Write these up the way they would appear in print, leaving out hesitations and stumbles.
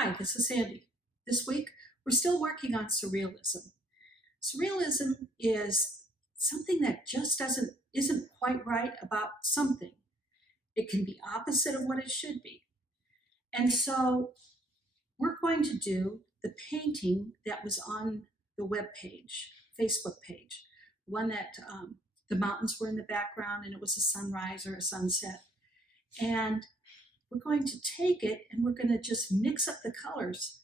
Hi, this is Sandy. This week, we're still working on surrealism. Surrealism is something that just isn't quite right about something. It can be opposite of what it should be. And so we're going to do the painting that was on the web page, Facebook page, one that the mountains were in the background and it was a sunrise or a sunset. And we're going to take it and we're going to just mix up the colors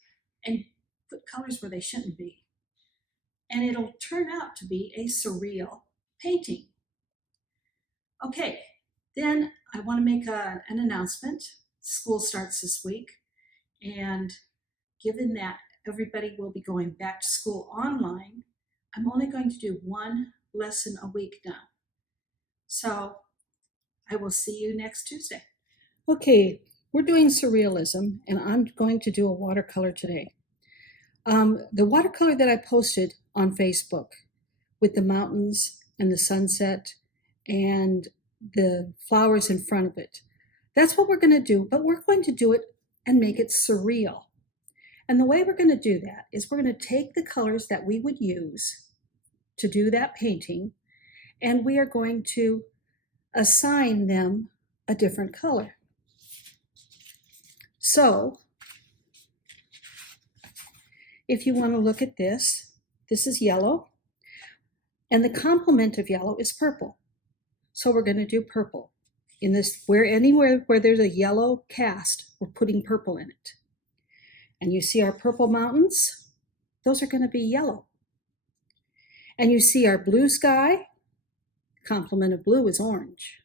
and put colors where they shouldn't be. And it'll turn out to be a surreal painting. Okay, then I want to make an announcement. School starts this week, and given that everybody will be going back to school online, I'm only going to do one lesson a week now. So I will see you next Tuesday. Okay, we're doing surrealism, and I'm going to do a watercolor today. The watercolor that I posted on Facebook with the mountains and the sunset and the flowers in front of it, that's what we're going to do, but we're going to do it and make it surreal. And the way we're going to do that is we're going to take the colors that we would use to do that painting, and we are going to assign them a different color. So if you want to look at this, this is yellow, and the complement of yellow is purple. So we're going to do purple. In this, anywhere where there's a yellow cast, we're putting purple in it. And you see our purple mountains, those are going to be yellow. And you see our blue sky, complement of blue is orange.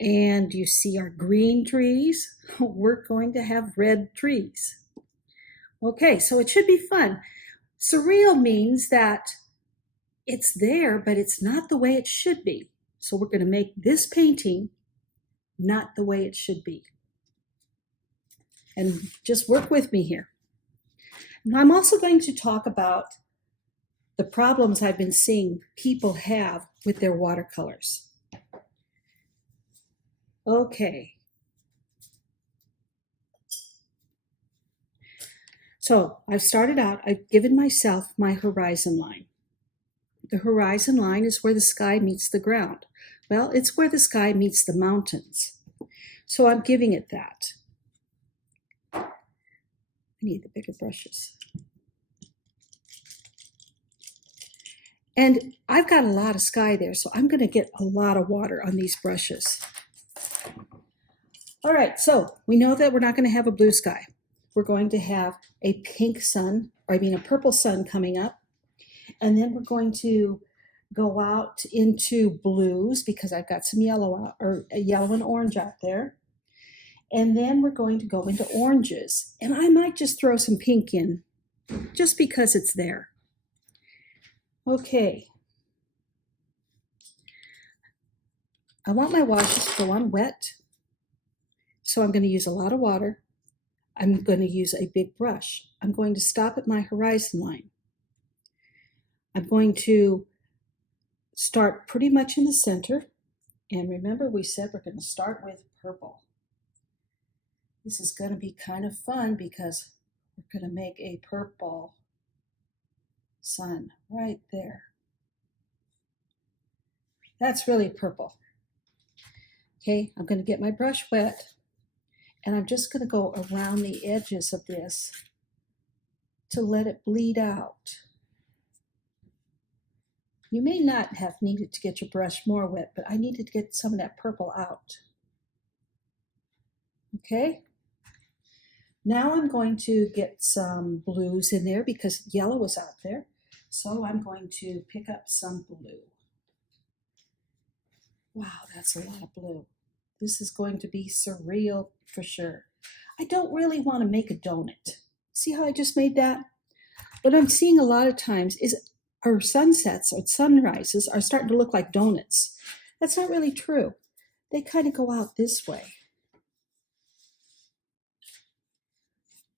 And you see our green trees, we're going to have red trees. Okay, so it should be fun. Surreal means that it's there, but it's not the way it should be. So we're going to make this painting not the way it should be. And just work with me here. Now I'm also going to talk about the problems I've been seeing people have with their watercolors. Okay. So I've started out, I've given myself my horizon line. The horizon line is where the sky meets the ground. Well, it's where the sky meets the mountains. So I'm giving it that. I need the bigger brushes. And I've got a lot of sky there, so I'm going to get a lot of water on these brushes. All right, so we know that we're not going to have a blue sky. We're going to have a pink sun, or I mean a purple sun coming up. And then we're going to go out into blues because I've got some yellow out, or yellow and orange out there. And then we're going to go into oranges. And I might just throw some pink in just because it's there. Okay. I want my washes to go on wet. So I'm going to use a lot of water. I'm going to use a big brush. I'm going to stop at my horizon line. I'm going to start pretty much in the center. And remember, we said we're going to start with purple. This is going to be kind of fun because we're going to make a purple sun right there. That's really purple. Okay, I'm going to get my brush wet, and I'm just going to go around the edges of this to let it bleed out. You may not have needed to get your brush more wet, but I needed to get some of that purple out. Okay? Now I'm going to get some blues in there because yellow is out there. So I'm going to pick up some blue. Wow, that's a lot of blue. This is going to be surreal for sure. I don't really want to make a donut. See how I just made that? What I'm seeing a lot of times is our sunsets or sunrises are starting to look like donuts. That's not really true. They kind of go out this way.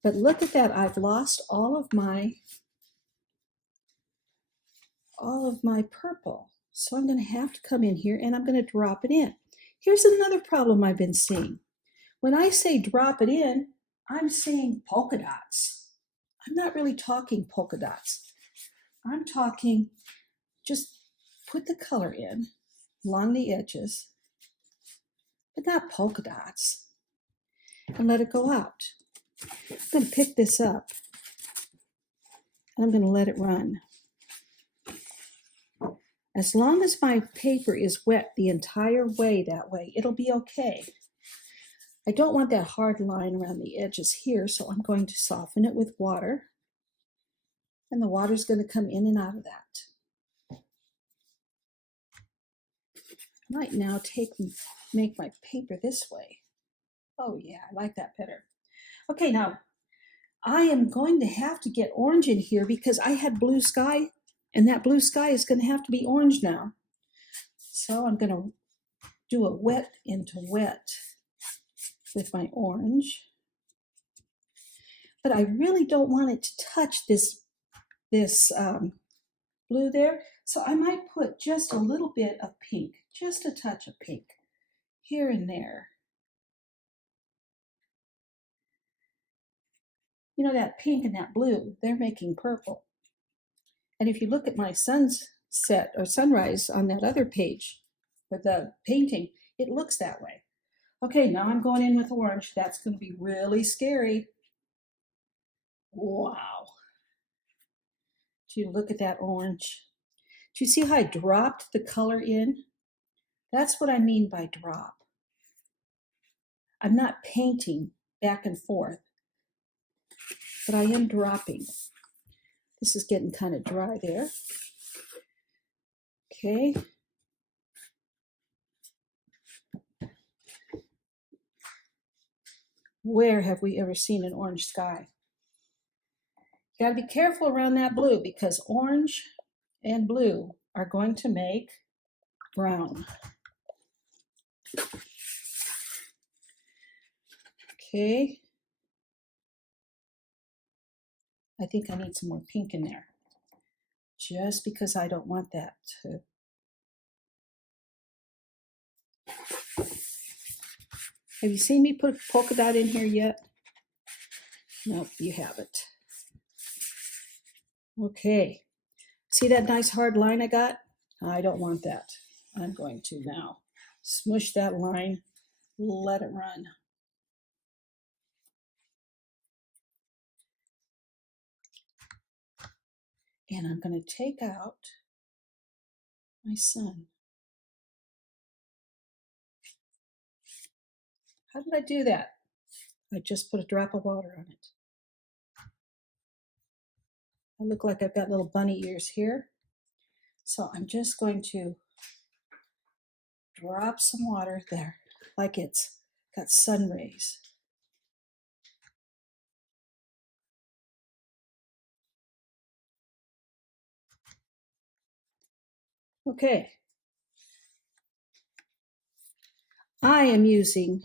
But look at that, I've lost all of my purple. So I'm going to have to come in here and I'm going to drop it in. Here's another problem I've been seeing. When I say drop it in, I'm saying polka dots. I'm not really talking polka dots. I'm talking just put the color in along the edges, but not polka dots, and let it go out. I'm going to pick this up and I'm going to let it run. As long as my paper is wet the entire way that way, it'll be okay. I don't want that hard line around the edges here, so I'm going to soften it with water. And the water's going to come in and out of that. I might now make my paper this way. Oh yeah, I like that better. Okay, now I am going to have to get orange in here because I had blue sky, and that blue sky is going to have to be orange now. So I'm going to do a wet into wet with my orange. But I really don't want it to touch this blue there. So I might put just a little bit of pink, just a touch of pink here and there. You know, that pink and that blue, they're making purple. And if you look at my sunset or sunrise on that other page with the painting, it looks that way. Okay, now I'm going in with orange. That's going to be really scary. Wow. Do you look at that orange? Do you see how I dropped the color in? That's what I mean by drop. I'm not painting back and forth, but I am dropping. This is getting kind of dry there. Okay. Where have we ever seen an orange sky? You got to be careful around that blue because orange and blue are going to make brown. Okay. I think I need some more pink in there just because I don't want that to. Have you seen me put polka dot in here yet? Nope, you haven't. Okay. See that nice hard line I got? I don't want that. I'm going to now smush that line, let it run. And I'm going to take out my sun. How did I do that? I just put a drop of water on it. I look like I've got little bunny ears here. So I'm just going to drop some water there, like it's got sun rays. Okay. I am using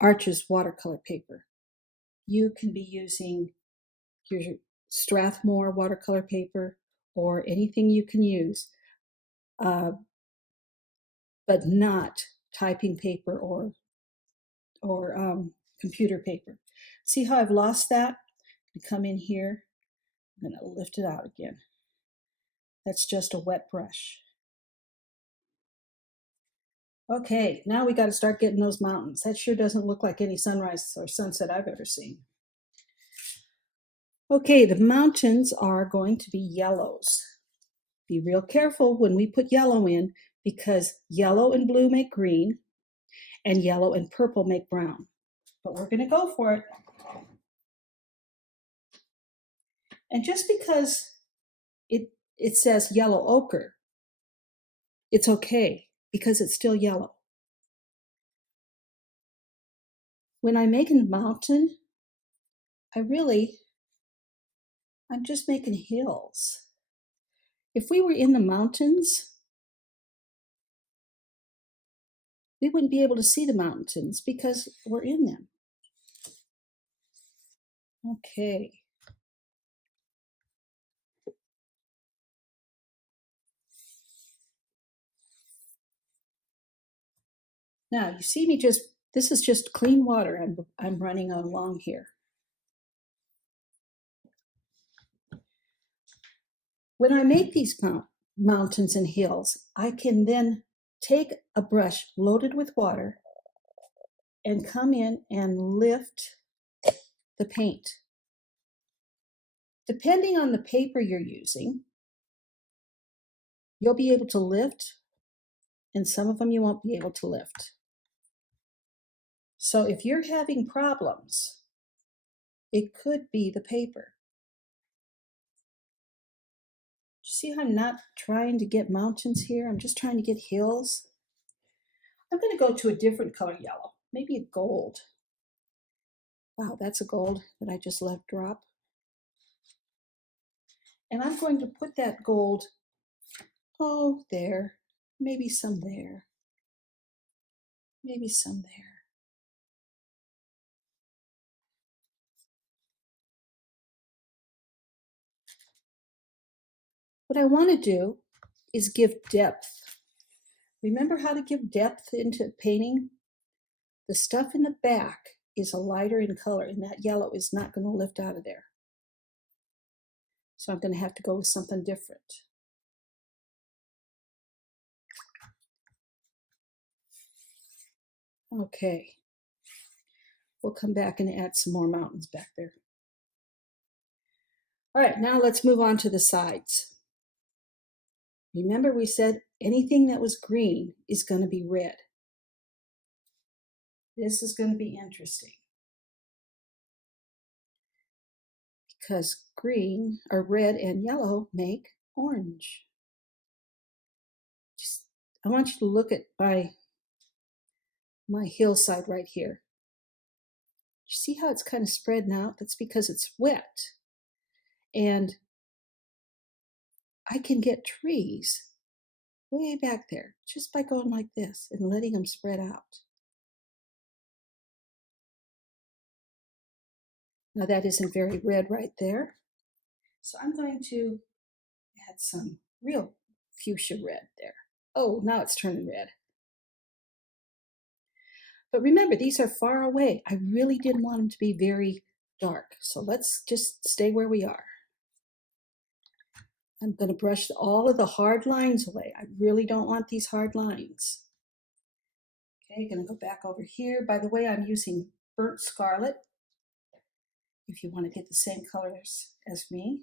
Arches watercolor paper. You can be using your Strathmore watercolor paper or anything you can use, but not typing paper or computer paper. See how I've lost that? I come in here, I'm going to lift it out again. That's just a wet brush. Okay, now we got to start getting those mountains. That sure doesn't look like any sunrise or sunset I've ever seen. Okay, the mountains are going to be yellows. Be real careful when we put yellow in because yellow and blue make green and yellow and purple make brown. But we're going to go for it. And just because it says yellow ochre, it's okay because it's still yellow. When I make a mountain, I'm just making hills. If we were in the mountains, we wouldn't be able to see the mountains because we're in them. Okay. Now, you see me just This is just clean water I'm running along here. When I make these mountains and hills, I can then take a brush loaded with water and come in and lift the paint. Depending on the paper you're using, you'll be able to lift, and some of them you won't be able to lift. So if you're having problems, it could be the paper. See how I'm not trying to get mountains here? I'm just trying to get hills. I'm going to go to a different color yellow, maybe a gold. Wow, that's a gold that I just let drop. And I'm going to put that gold, oh, there, maybe some there, maybe some there. What I want to do is give depth. Remember how to give depth into painting? The stuff in the back is a lighter in color, and that yellow is not going to lift out of there. So I'm going to have to go with something different. Okay. We'll come back and add some more mountains back there. All right, now let's move on to the sides. Remember we said anything that was green is going to be red. This is going to be interesting, because green or red and yellow make orange. I want you to look at my hillside right here. You see how it's kind of spreading out? That's because it's wet. And I can get trees way back there just by going like this and letting them spread out. Now that isn't very red right there. So I'm going to add some real fuchsia red there. Oh, now it's turning red. But remember, these are far away. I really didn't want them to be very dark. So let's just stay where we are. I'm going to brush all of the hard lines away. I really don't want these hard lines. Okay, going to go back over here. By the way, I'm using burnt scarlet, if you want to get the same colors as me.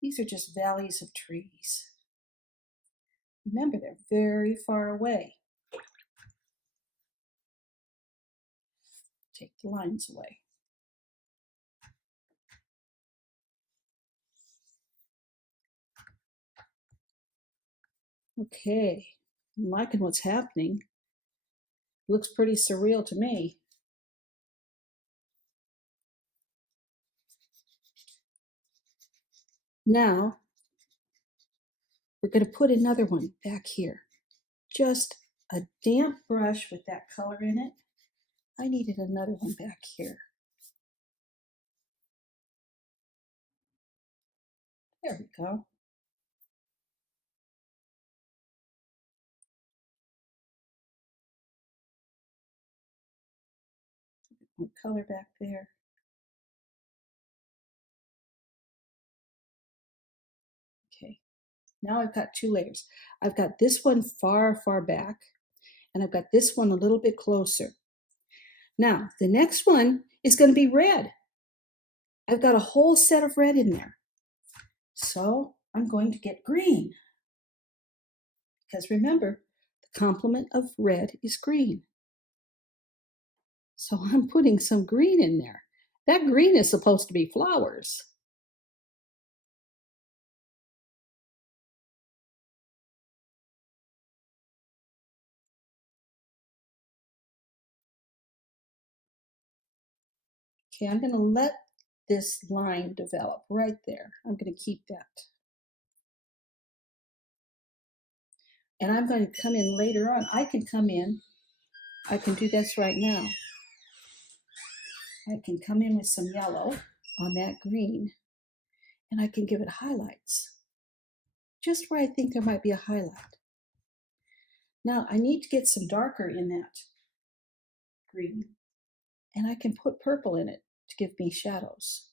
These are just valleys of trees. Remember, they're very far away. Take the lines away. Okay, I'm liking what's happening. Looks pretty surreal to me. Now, we're going to put another one back here. Just a damp brush with that color in it. I needed another one back here. There we go. More color back there. Okay, now I've got two layers. I've got this one far, far back, and I've got this one a little bit closer. Now, the next one is going to be red. I've got a whole set of red in there. So I'm going to get green. Because remember, the complement of red is green. So I'm putting some green in there. That green is supposed to be flowers. Okay, I'm going to let this line develop right there. I'm going to keep that. And I'm going to come in later on. I can come in. I can do this right now. I can come in with some yellow on that green, and I can give it highlights. Just where I think there might be a highlight. Now I need to get some darker in that green, and I can put purple in it to give me shadows.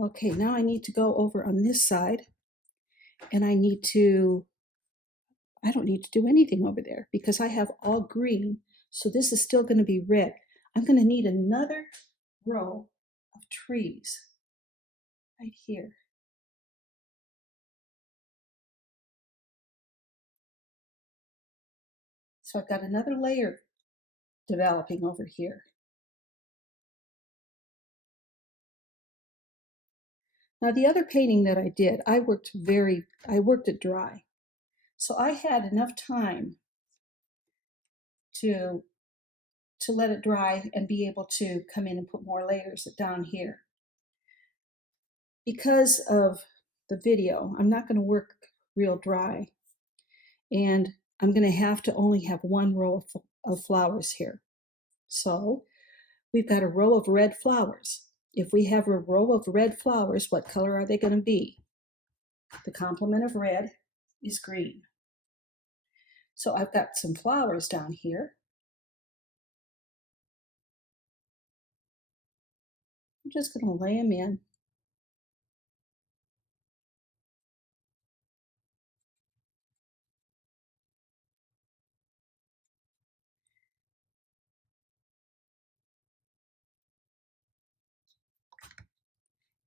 Okay, now I need to go over on this side, and I don't need to do anything over there because I have all green, so this is still going to be red. I'm going to need another row of trees right here. So I've got another layer developing over here. Now the other painting that I did, I worked it dry. So I had enough time to let it dry and be able to come in and put more layers down here. Because of the video, I'm not going to work real dry, and I'm going to have to only have one row of flowers here. So we've got a row of red flowers. If we have a row of red flowers, what color are they going to be? The complement of red is green. So I've got some flowers down here. I'm just going to lay them in.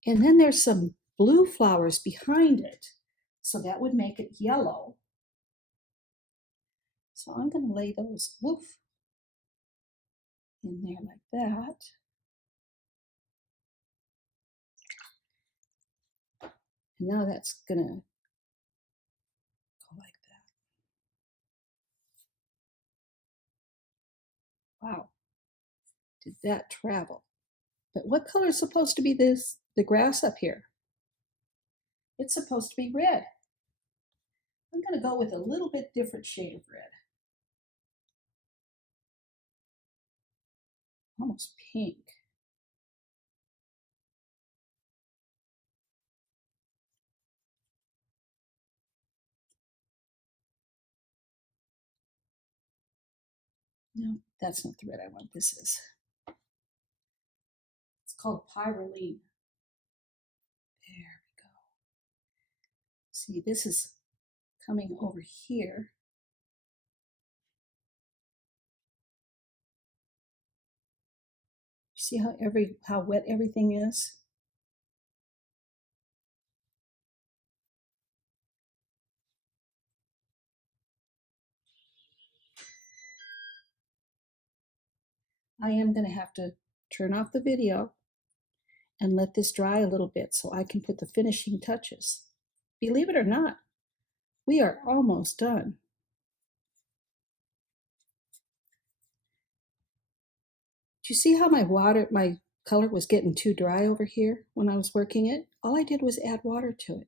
And then there's some blue flowers behind it. So that would make it yellow. So I'm going to lay those in there like that. And now that's going to go like that. Wow. Did that travel? But what color is supposed to be the grass up here? It's supposed to be red. I'm going to go with a little bit different shade of red. Almost pink. No, that's not the red I want. This is. It's called pyrroline. There we go. See, this is coming over here. See how wet everything is? I am going to have to turn off the video and let this dry a little bit so I can put the finishing touches. Believe it or not, we are almost done. Do you see how my color was getting too dry over here when I was working it? All I did was add water to it.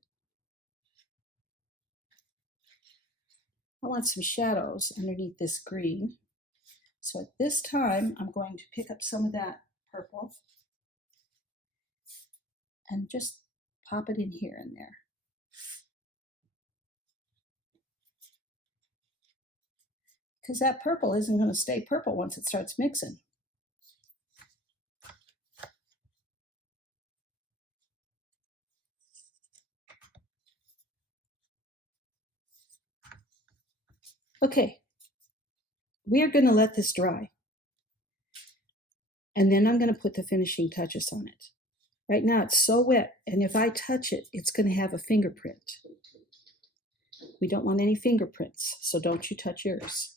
I want some shadows underneath this green. So at this time, I'm going to pick up some of that purple and just pop it in here and there. Because that purple isn't going to stay purple once it starts mixing. Okay, we are going to let this dry. And then I'm going to put the finishing touches on it. Right now it's so wet, and if I touch it, it's going to have a fingerprint. We don't want any fingerprints, so don't you touch yours.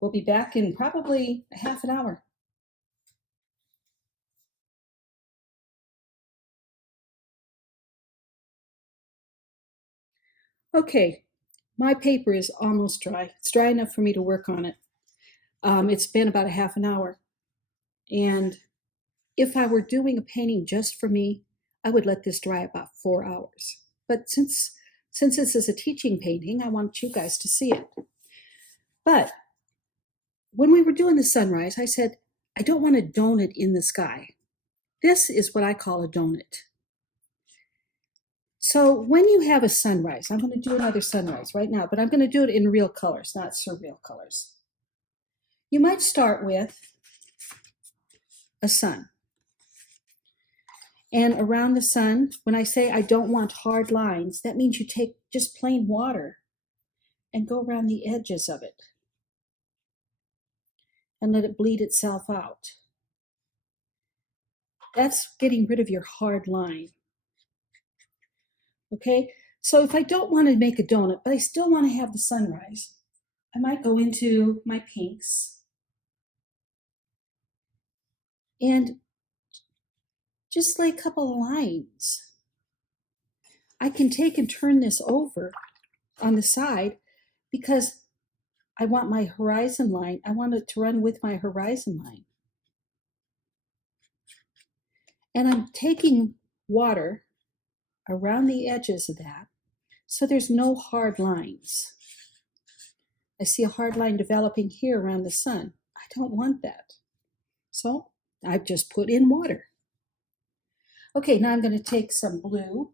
We'll be back in probably a half an hour. Okay, my paper is almost dry. It's dry enough for me to work on it. It's been about a half an hour. And if I were doing a painting just for me, I would let this dry about 4 hours. But since this is a teaching painting, I want you guys to see it. But when we were doing the sunrise, I said, I don't want a donut in the sky. This is what I call a donut. So when you have a sunrise, I'm going to do another sunrise right now, but I'm going to do it in real colors, not surreal colors. You might start with a sun. And around the sun, when I say I don't want hard lines, that means you take just plain water and go around the edges of it and let it bleed itself out. That's getting rid of your hard line. Okay, so if I don't want to make a donut, but I still want to have the sunrise, I might go into my pinks and just lay a couple of lines. I can take and turn this over on the side because I want my horizon line. I want it to run with my horizon line. And I'm taking water around the edges of that so there's no hard lines. I see a hard line developing here around the sun. I don't want that. So I've just put in water. Okay, now I'm going to take some blue.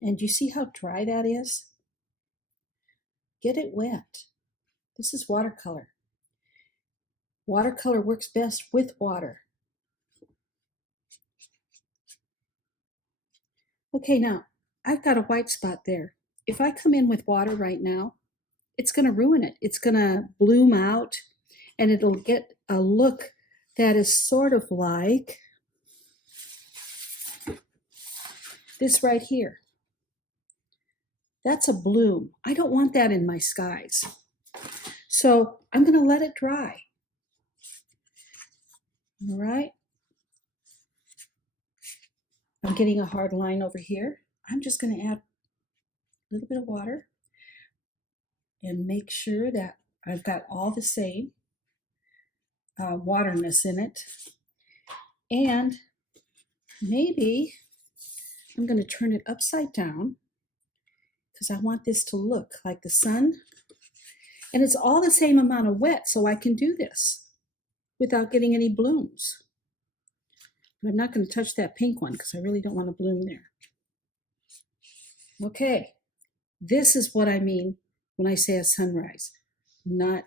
And you see how dry that is? Get it wet. This is watercolor. Watercolor works best with water. Okay, now I've got a white spot there. If I come in with water right now, it's going to ruin it. It's going to bloom out and it'll get a look that is sort of like this right here. That's a bloom. I don't want that in my skies. So I'm going to let it dry. All right. I'm getting a hard line over here. I'm just going to add a little bit of water and make sure that I've got all the same waterness in it. And maybe I'm going to turn it upside down because I want this to look like the sun. And it's all the same amount of wet, so I can do this without getting any blooms. But I'm not going to touch that pink one because I really don't want to bloom there. Okay, this is what I mean when I say a sunrise, not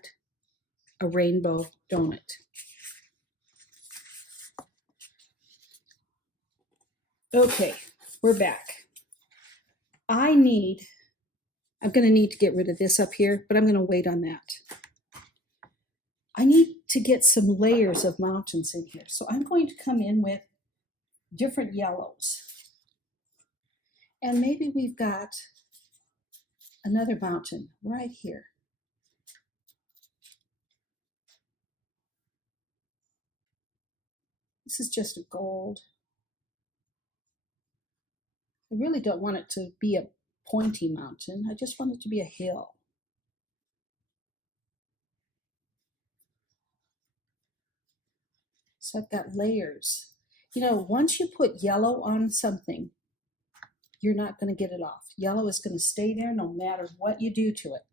a rainbow donut. Okay, we're back. I'm going to need to get rid of this up here, but I'm going to wait on that. I need to get some layers of mountains in here. So I'm going to come in with different yellows. And maybe we've got another mountain right here. This is just a gold. I really don't want it to be a pointy mountain. I just want it to be a hill. So I've got layers. You know, once you put yellow on something, you're not going to get it off. Yellow is going to stay there no matter what you do to it.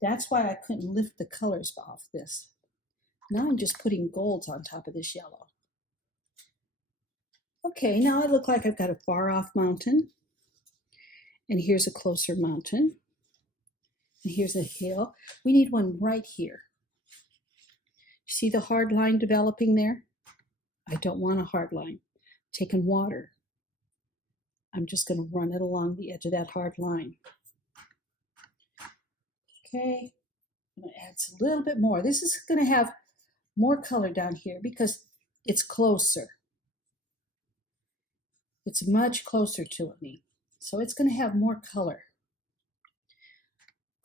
That's why I couldn't lift the colors off this. Now I'm just putting golds on top of this yellow. Okay, now I look like I've got a far off mountain. And here's a closer mountain. And here's a hill. We need one right here. See the hard line developing there? I don't want a hard line. Taking water. I'm just going to run it along the edge of that hard line. Okay, I'm going to add a little bit more. This is going to have more color down here because it's closer. It's much closer to me. So it's going to have more color.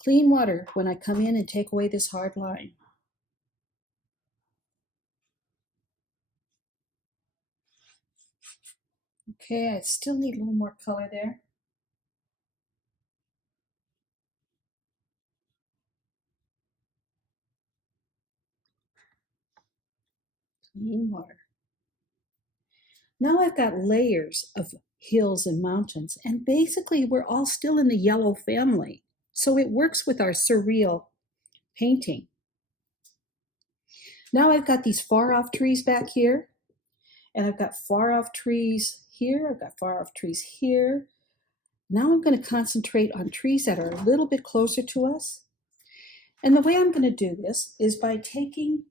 Clean water when I come in and take away this hard line. Okay, I still need a little more color there. Clean water. Now I've got layers of hills and mountains, and basically we're all still in the yellow family. So it works with our surreal painting. Now I've got these far off trees back here, and I've got far off trees here, I've got far off trees here. Now I'm going to concentrate on trees that are a little bit closer to us. And the way I'm going to do this is by taking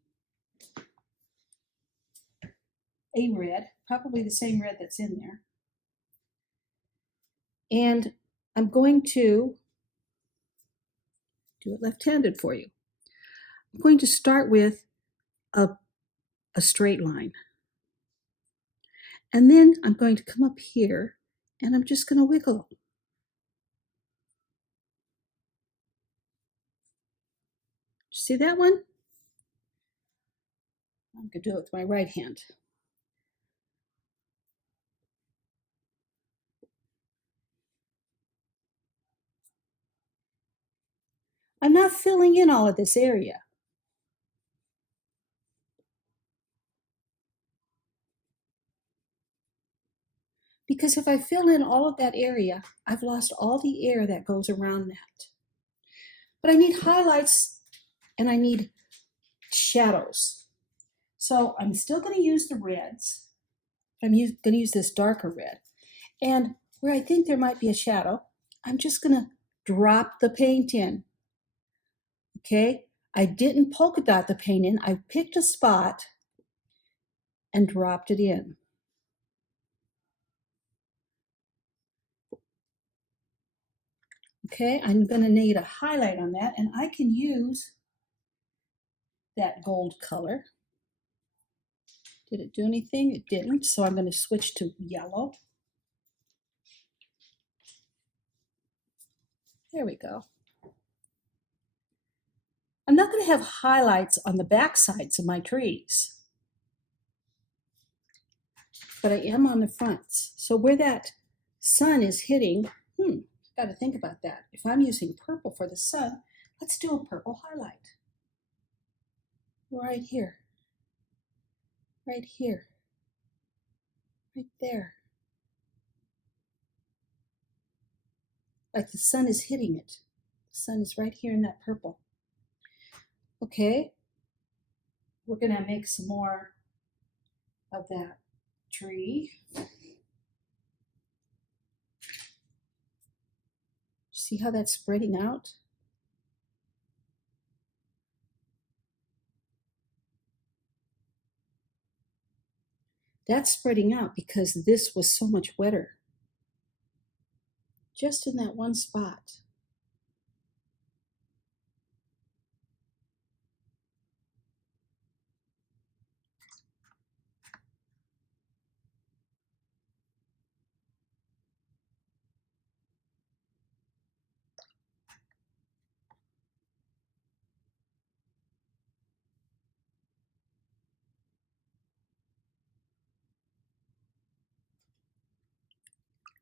a red, probably the same red that's in there, and I'm going to do it left-handed for you. I'm going to start with a straight line. And then I'm going to come up here and I'm just going to wiggle. See that one? I'm going to do it with my right hand. I'm not filling in all of this area. Because if I fill in all of that area, I've lost all the air that goes around that. But I need highlights and I need shadows. So I'm still going to use the reds. I'm going to use this darker red. And where I think there might be a shadow, I'm just going to drop the paint in. Okay? I didn't polka dot the paint in. I picked a spot and dropped it in. Okay, I'm going to need a highlight on that, and I can use that gold color. Did it do anything? It didn't, so I'm going to switch to yellow. There we go. I'm not going to have highlights on the back sides of my trees, but I am on the fronts. So where that sun is hitting, got to think about that. If I'm using purple for the sun, let's do a purple highlight. Right here. Right here. Right there. Like the sun is hitting it. The sun is right here in that purple. Okay. We're going to make some more of that tree. See how that's spreading out? That's spreading out because this was so much wetter. Just in that one spot.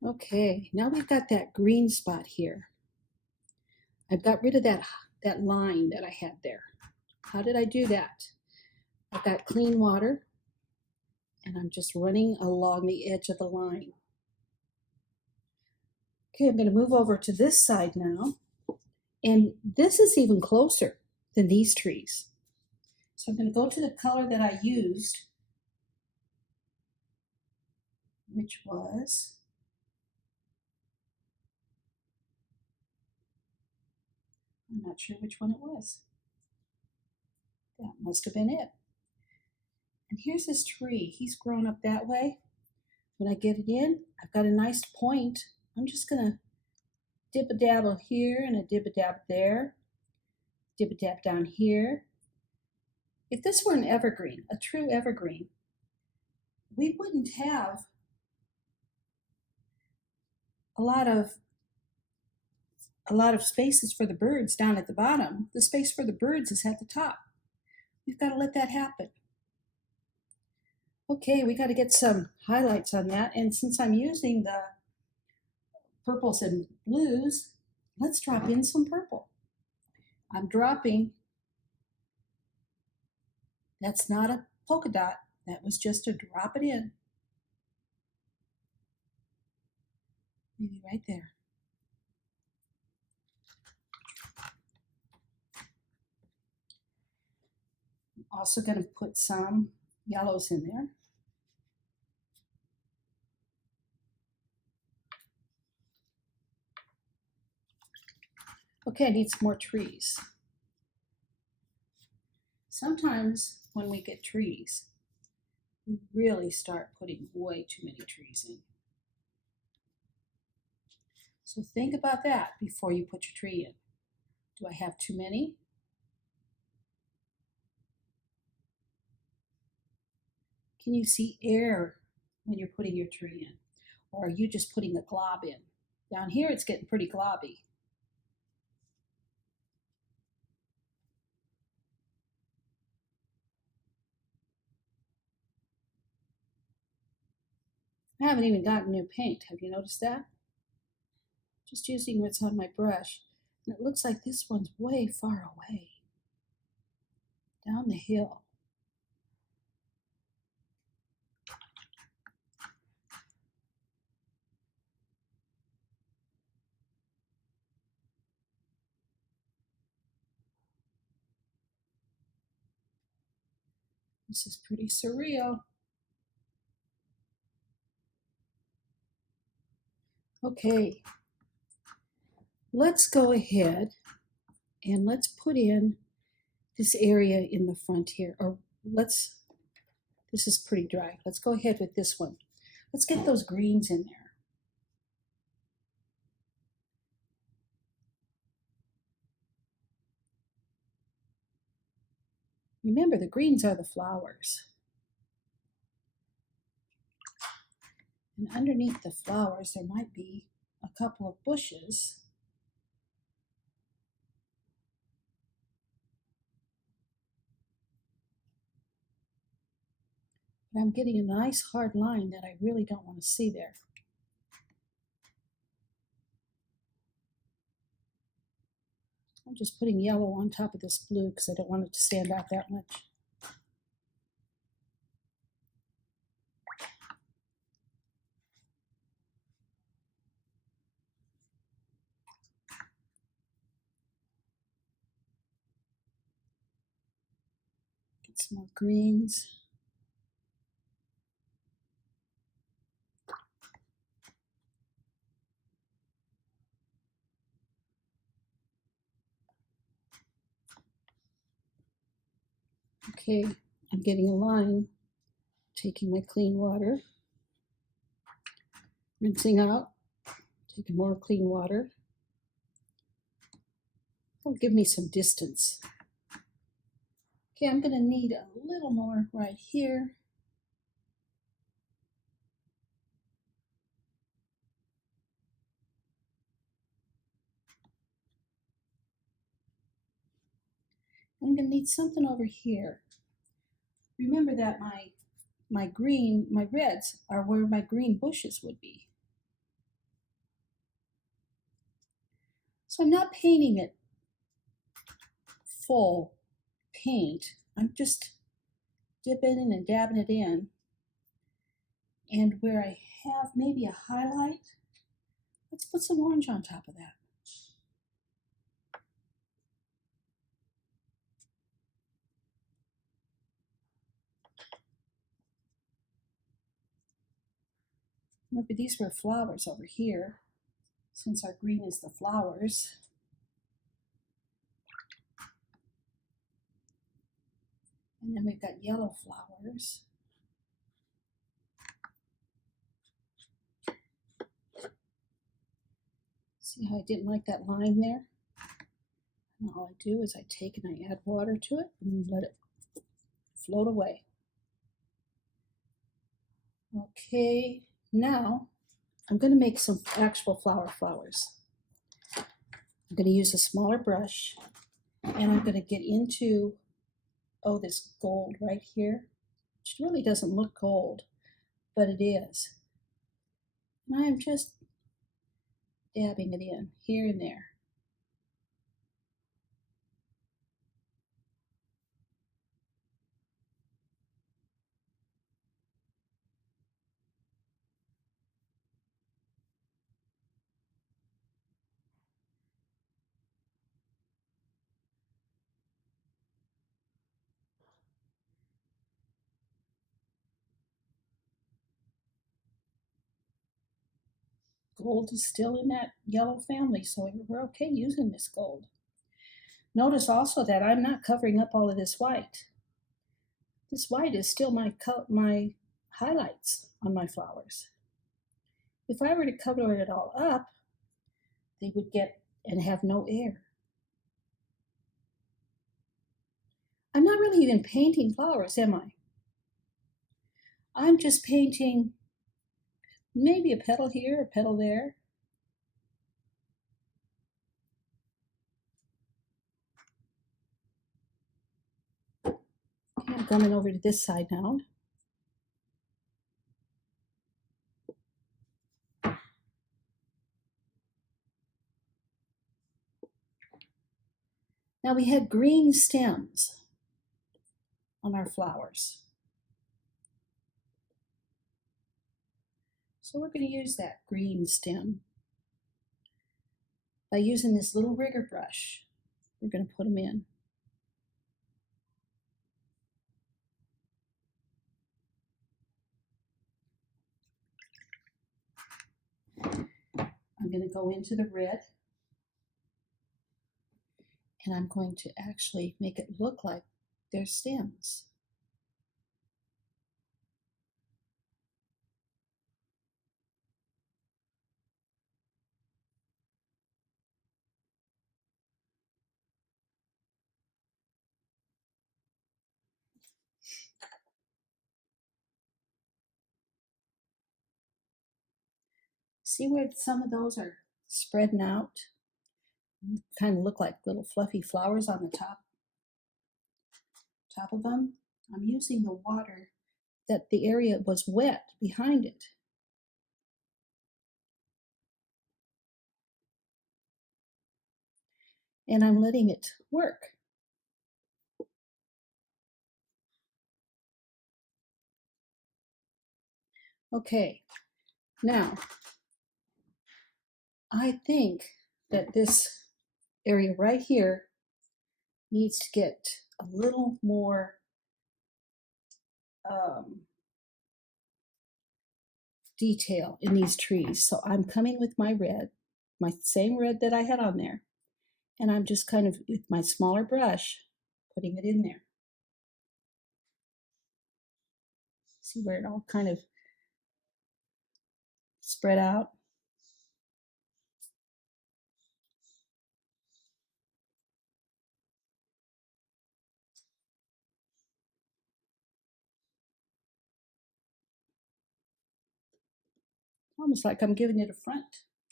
Okay, now we've got that green spot here. I've got rid of that line that I had there. How did I do that? I've got clean water and I'm just running along the edge of the line. Okay, I'm going to move over to this side now. And this is even closer than these trees. So I'm going to go to the color that I used, which was I'm not sure which one it was. That must have been it. And here's this tree. He's grown up that way. When I get it in, I've got a nice point. I'm just going to dib-a-dabble here and a dib-a-dab there. Dib-a-dab down here. If this were an evergreen, a true evergreen, we wouldn't have a lot of spaces for the birds down at the bottom. The space for the birds is at the top. We've got to let that happen. Okay, we got to get some highlights on that. And since I'm using the purples and blues, let's drop in some purple. I'm dropping, that's not a polka dot, that was just to drop it in. Maybe right there. Also going to put some yellows in there. Okay, I need some more trees. Sometimes when we get trees, we really start putting way too many trees in. So think about that before you put your tree in. Do I have too many? Can you see air when you're putting your tree in? Or are you just putting a glob in? Down here it's getting pretty globby. I haven't even gotten new paint. Have you noticed that? Just using what's on my brush. And it looks like this one's way far away. Down the hill. This is pretty surreal. Okay, let's go ahead and let's put in this area in the front here. Or this is pretty dry. Let's go ahead with this one. Let's get those greens in there. Remember, the greens are the flowers. And underneath the flowers, there might be a couple of bushes. But I'm getting a nice hard line that I really don't want to see there. I'm just putting yellow on top of this blue because I don't want it to stand out that much. Get some more greens. Okay, I'm getting a line, taking my clean water, rinsing out, taking more clean water. That'll give me some distance. Okay, I'm gonna need a little more right here. I'm gonna need something over here. Remember that my reds are where my green bushes would be. So I'm not painting it full paint. I'm just dipping in and dabbing it in. And where I have maybe a highlight, let's put some orange on top of that. Remember, these were flowers over here, since our green is the flowers. And then we've got yellow flowers. See how I didn't like that line there? And all I do is I take and I add water to it and let it float away. Okay, now I'm going to make some actual flowers. I'm going to use a smaller brush and I'm going to get into, this gold right here, which really doesn't look gold, but it is. And I'm just dabbing it in here and there. Gold is still in that yellow family, so we're okay using this gold. Notice also that I'm not covering up all of this white. This white is still my highlights on my flowers. If I were to cover it all up, they would get and have no air. I'm not really even painting flowers, am I? I'm just painting maybe a petal here, a petal there. Okay, I'm coming over to this side now. Now we had green stems on our flowers. So we're going to use that green stem. By using this little rigger brush, we're going to put them in. I'm going to go into the red, and I'm going to actually make it look like they're stems. See where some of those are spreading out? Kind of look like little fluffy flowers on the top of them. I'm using the water that the area was wet behind it. And I'm letting it work. Okay, now I think that this area right here needs to get a little more detail in these trees. So I'm coming with my red, my same red that I had on there, and I'm just kind of, with my smaller brush, putting it in there. See where it all kind of spread out? Almost like I'm giving it a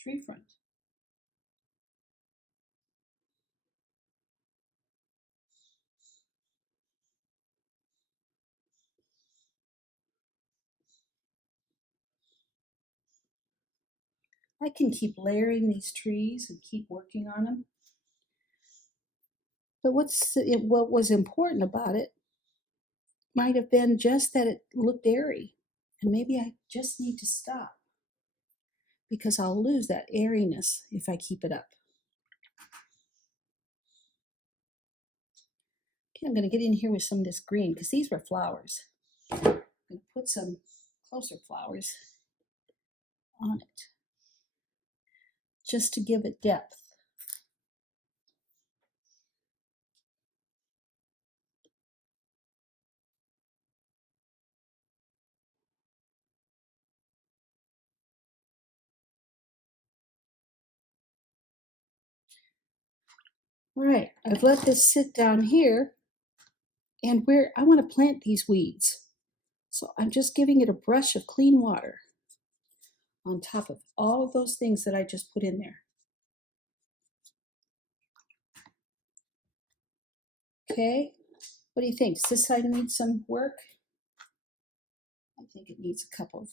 tree front. I can keep layering these trees and keep working on them. But what was important about it might have been just that it looked airy. And maybe I just need to stop, because I'll lose that airiness if I keep it up. Okay, I'm going to get in here with some of this green, because these were flowers. I'm going to put some closer flowers on it, just to give it depth. All right, I've let this sit down here, and I want to plant these weeds. So I'm just giving it a brush of clean water on top of all of those things that I just put in there. Okay, what do you think? Does this side need some work? I think it needs a couple of.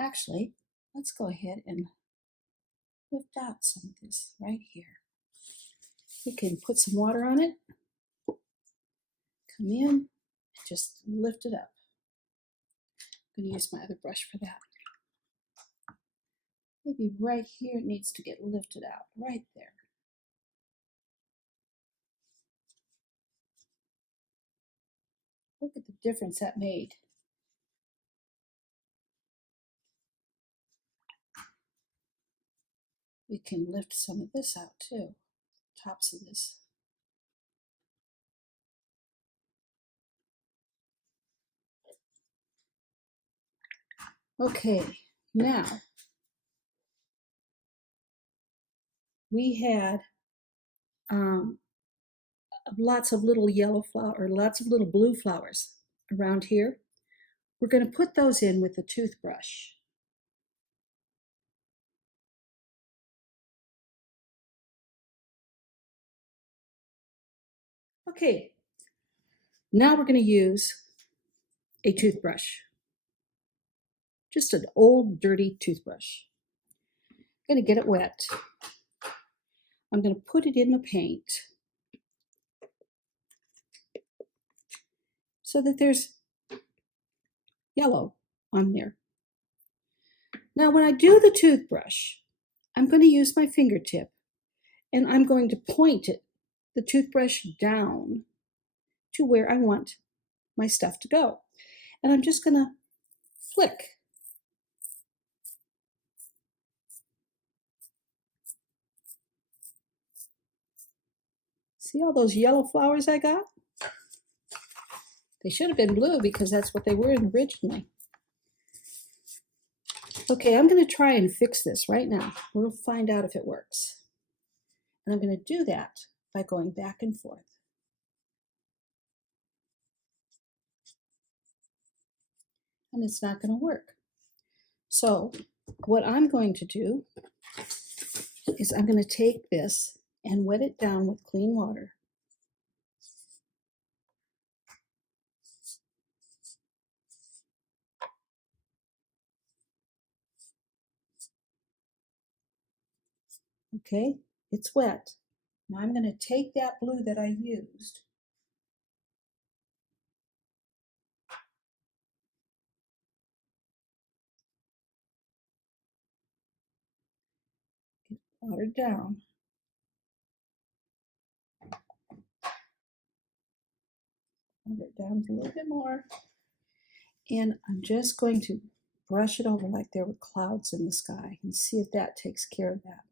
Actually, let's go ahead and lift out some of this right here. We can put some water on it, come in, just lift it up. I'm going to use my other brush for that. Maybe right here it needs to get lifted out, right there. Look at the difference that made. We can lift some of this out too, tops of this. Okay, now we had lots of little yellow flower, or lots of little blue flowers around here. We're going to put those in with the toothbrush. Okay, now we're going to use a toothbrush. Just an old dirty toothbrush. I'm going to get it wet. I'm going to put it in the paint so that there's yellow on there. Now when I do the toothbrush, I'm going to use my fingertip and I'm going to point it, the toothbrush, down to where I want my stuff to go. And I'm just going to flick. See all those yellow flowers I got? They should have been blue because that's what they were originally. Okay, I'm going to try and fix this right now. We'll find out if it works. And I'm going to do that by going back and forth. And it's not going to work. So what I'm going to do is I'm going to take this and wet it down with clean water. Okay, it's wet. Now I'm going to take that blue that I used watered down. Water it down a little bit more. And I'm just going to brush it over like there were clouds in the sky and see if that takes care of that.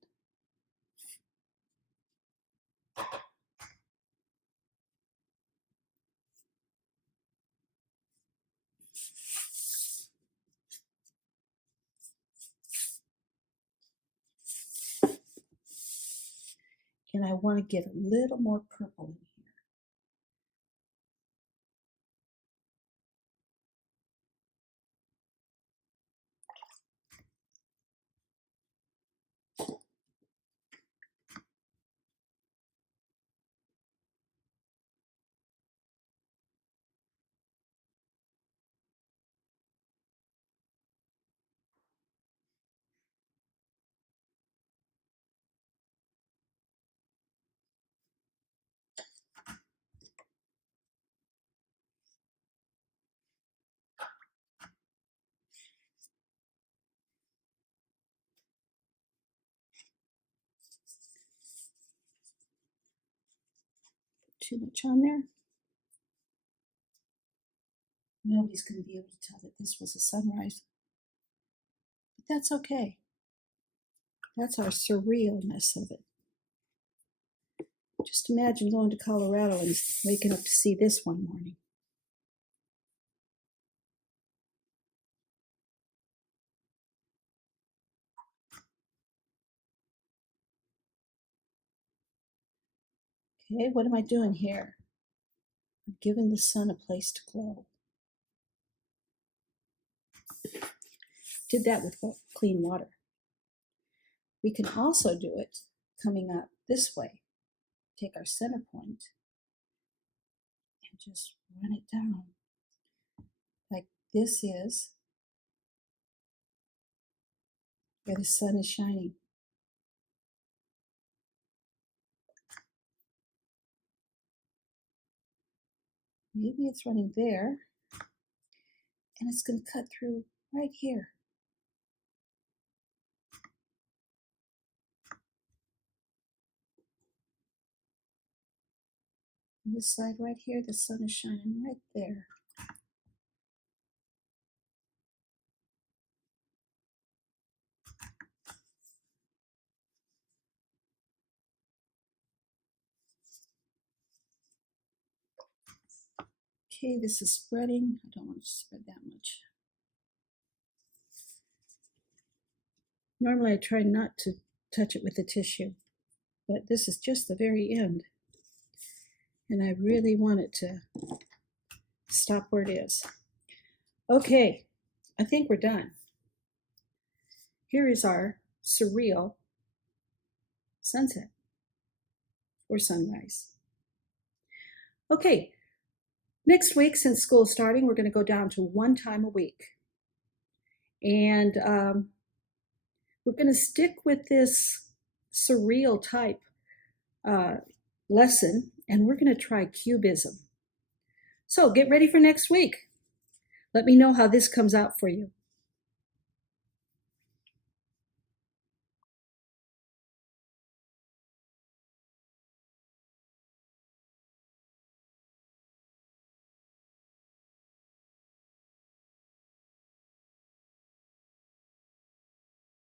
And I want to get a little more purple in here. Too much on there. Nobody's going to be able to tell that this was a sunrise. But that's okay. That's our surrealness of it. Just imagine going to Colorado and waking up to see this one morning. Okay, what am I doing here? I'm giving the sun a place to glow. Did that with clean water. We can also do it coming up this way. Take our center point and just run it down. Like this is where the sun is shining. Maybe it's running there. and it's going to cut through right here. On this side right here, the sun is shining right there. Okay, this is spreading. I don't want to spread that much. Normally I try not to touch it with the tissue, but this is just the very end. And I really want it to stop where it is. Okay, I think we're done. Here is our surreal sunset or sunrise. Okay, next week, since school's starting, we're going to go down to 1 time a week. And we're going to stick with this surreal type lesson, and we're going to try cubism. So get ready for next week. Let me know how this comes out for you.